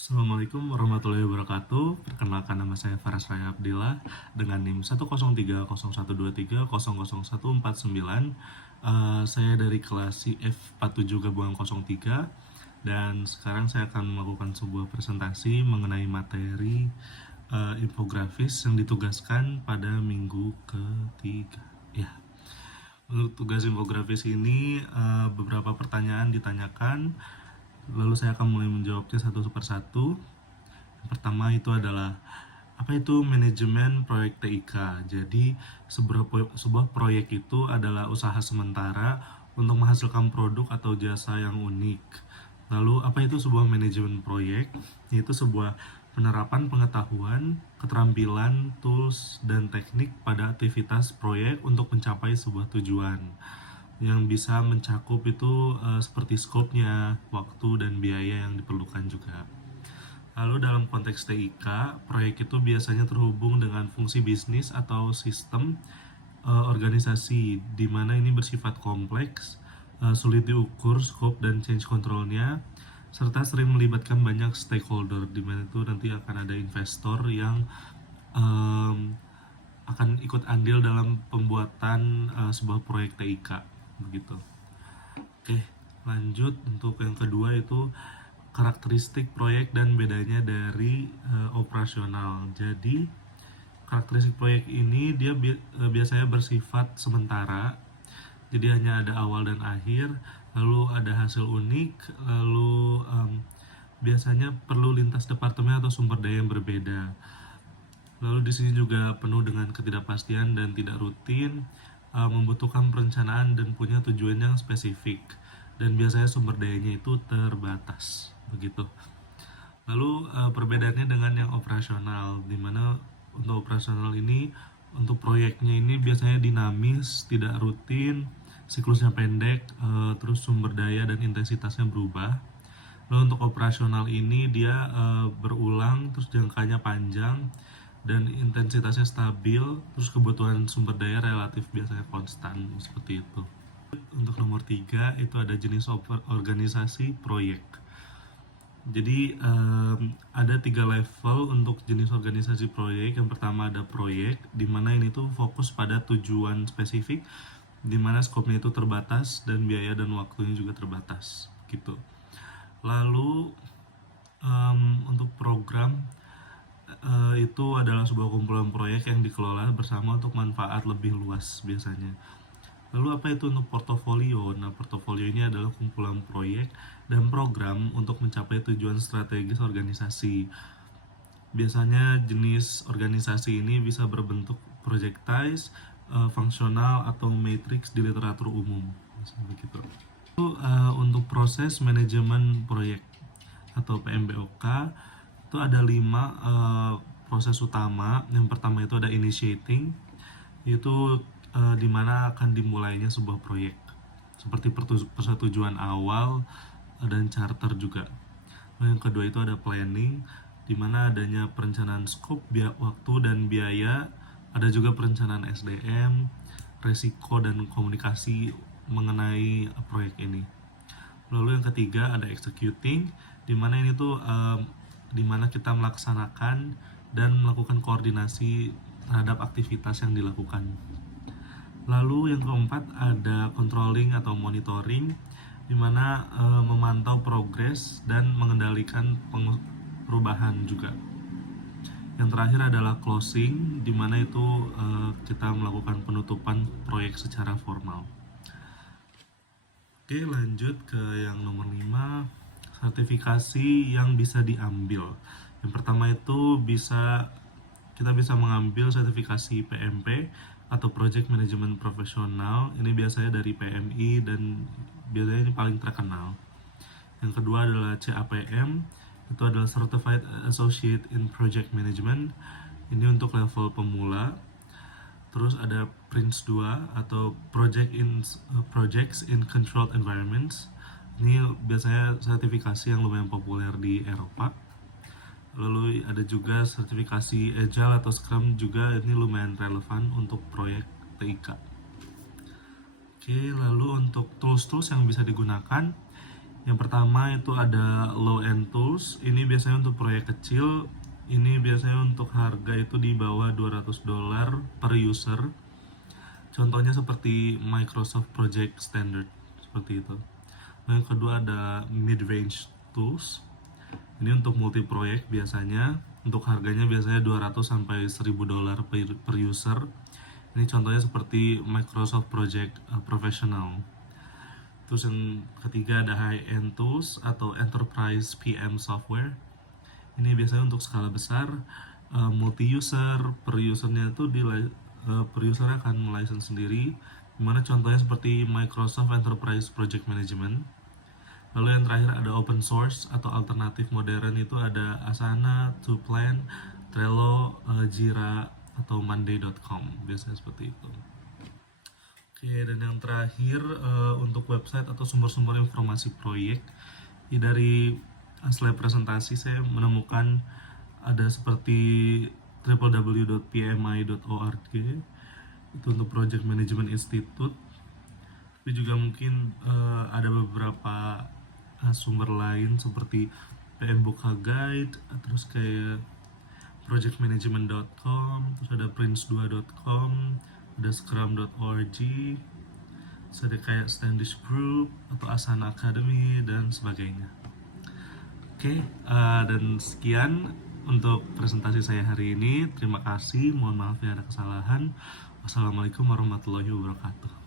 Assalamualaikum warahmatullahi wabarakatuh. Perkenalkan, nama saya Faras Raya Abdillah dengan NIM 1030123001149. Saya dari kelas CF 47 gabungan 03, dan sekarang saya akan melakukan sebuah presentasi mengenai materi infografis yang ditugaskan pada minggu ketiga. Ya. Untuk tugas infografis ini beberapa pertanyaan ditanyakan, lalu saya akan mulai menjawabnya satu per satu. Yang pertama itu adalah, apa itu manajemen proyek TIK? Jadi sebuah proyek itu adalah usaha sementara untuk menghasilkan produk atau jasa yang unik. Lalu apa itu sebuah manajemen proyek? Yaitu sebuah penerapan pengetahuan, keterampilan, tools, dan teknik pada aktivitas proyek untuk mencapai sebuah tujuan yang bisa mencakup itu seperti skopnya, waktu, dan biaya yang diperlukan juga. Lalu dalam konteks TIK, proyek itu biasanya terhubung dengan fungsi bisnis atau sistem organisasi, di mana ini bersifat kompleks, sulit diukur skop dan change controlnya, serta sering melibatkan banyak stakeholder, di mana itu nanti akan ada investor yang akan ikut andil dalam pembuatan sebuah proyek TIK, begitu. Oke, lanjut. Untuk yang kedua itu karakteristik proyek dan bedanya dari operasional. Jadi karakteristik proyek ini dia biasanya bersifat sementara, jadi hanya ada awal dan akhir, lalu ada hasil unik, lalu biasanya perlu lintas departemen atau sumber daya yang berbeda. Lalu di sini juga penuh dengan ketidakpastian dan tidak rutin, membutuhkan perencanaan dan punya tujuan yang spesifik, dan biasanya sumber dayanya itu terbatas, begitu. Lalu perbedaannya dengan yang operasional, di mana untuk operasional ini, untuk proyeknya ini biasanya dinamis, tidak rutin, siklusnya pendek, terus sumber daya dan intensitasnya berubah. Lalu untuk operasional ini dia berulang, terus jangkanya panjang, dan intensitasnya stabil, terus kebutuhan sumber daya relatif biasanya konstan, seperti itu. Untuk nomor 3 itu ada jenis organisasi proyek. Jadi ada 3 level untuk jenis organisasi proyek. Yang pertama ada proyek, di mana ini tuh fokus pada tujuan spesifik, di mana skopnya itu terbatas dan biaya dan waktunya juga terbatas, gitu. Lalu untuk program itu adalah sebuah kumpulan proyek yang dikelola bersama untuk manfaat lebih luas biasanya. Lalu apa itu untuk portofolio? Nah, portofolio ini adalah kumpulan proyek dan program untuk mencapai tujuan strategis organisasi. Biasanya jenis organisasi ini bisa berbentuk projectize, fungsional, atau matrix di literatur umum. Begitu. Untuk proses manajemen proyek atau PMBOK itu ada 5 proses utama. Yang pertama itu ada initiating, yaitu di mana akan dimulainya sebuah proyek, seperti persetujuan awal dan charter juga. Lalu yang kedua itu ada planning, di mana adanya perencanaan skop, waktu, dan biaya. Ada juga perencanaan SDM, resiko, dan komunikasi mengenai proyek ini. Lalu yang ketiga ada executing, di mana ini tuh di mana kita melaksanakan dan melakukan koordinasi terhadap aktivitas yang dilakukan. Lalu yang keempat ada controlling atau monitoring, di mana memantau progres dan mengendalikan perubahan juga. Yang terakhir adalah closing, di mana itu kita melakukan penutupan proyek secara formal. Oke, lanjut ke yang nomor 5, sertifikasi yang bisa diambil. Yang pertama itu kita bisa mengambil sertifikasi PMP atau Project Management Professional. Ini biasanya dari PMI dan biasanya ini paling terkenal. Yang kedua adalah CAPM, itu adalah Certified Associate in Project Management. Ini untuk level pemula. Terus ada Prince 2 atau Projects in Controlled Environments. Ini biasanya sertifikasi yang lumayan populer di Eropa. Lalu ada juga sertifikasi Agile atau Scrum, juga ini lumayan relevan untuk proyek TIK. Oke, lalu untuk tools-tools yang bisa digunakan, Yang pertama itu ada low end tools. Ini biasanya untuk proyek kecil. Ini biasanya untuk harga itu di bawah $200 per user. Contohnya seperti Microsoft Project Standard, seperti itu. Nah, yang kedua ada mid range tools. Ini untuk multi proyek biasanya. Untuk harganya biasanya 200 sampai $1000 per user. Ini contohnya seperti Microsoft Project Professional. Terus yang ketiga ada high-end tools atau enterprise PM software. Ini biasanya untuk skala besar, multi-user, per usernya itu per user akan license sendiri. Dimana contohnya seperti Microsoft Enterprise Project Management. Lalu yang terakhir ada open source atau alternatif modern, itu ada Asana, Touplan, Trello, Jira, atau Monday.com. Biasanya seperti itu. Oke, dan yang terakhir untuk website atau sumber-sumber informasi proyek, dari slide presentasi saya menemukan ada seperti www.pmi.org, itu untuk Project Management Institute. Tapi juga mungkin ada beberapa sumber lain seperti PMBOK Guide, terus kayak projectmanagement.com, terus ada prince2.com, ada scrum.org, terus ada kayak Standish Group atau Asana Academy dan sebagainya. Oke, dan sekian untuk presentasi saya hari ini. Terima kasih, mohon maaf ya ada kesalahan. Wassalamualaikum warahmatullahi wabarakatuh.